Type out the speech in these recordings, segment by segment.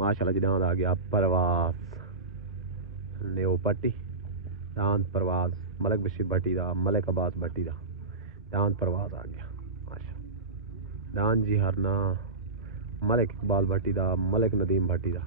माशाल्लाह जी दांद आ गया परवास न्यू पट्टी दांद परवास मलिक बशीर भट्टी दा मलिक अब्बास भट्टी दा दांद परवास आ गया माशा दांद जी हरना मलिक इकबाल भट्टी दा मलिक नदीम भट्टी दा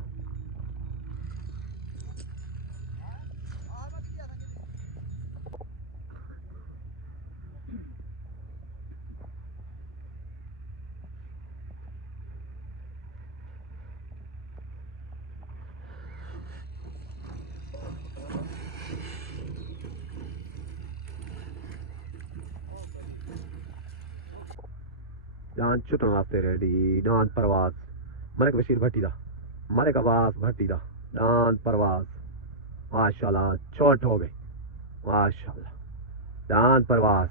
दांद चुटन वास्ते रेडी दांद परवास मलिक बशीर भट्टी दा मलिक अब्बास भट्टी दा दांद परवास माशाल्लाह चोट हो गई माशाल्लाह दांद परवास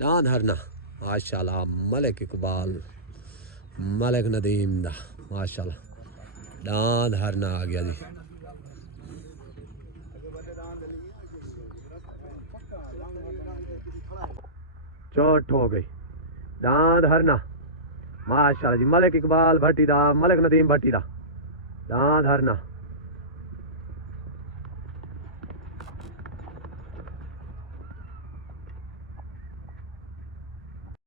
दांद हरना माशाल्लाह मलिक इकबाल मलिक नदीम दा माशाल्लाह दांद हरना आ गया जी चोट हो गई दांद हरना माशाल्लाह जी मलिक इकबाल भट्टी दा मलिक नदीम भट्टी दा दांद हरना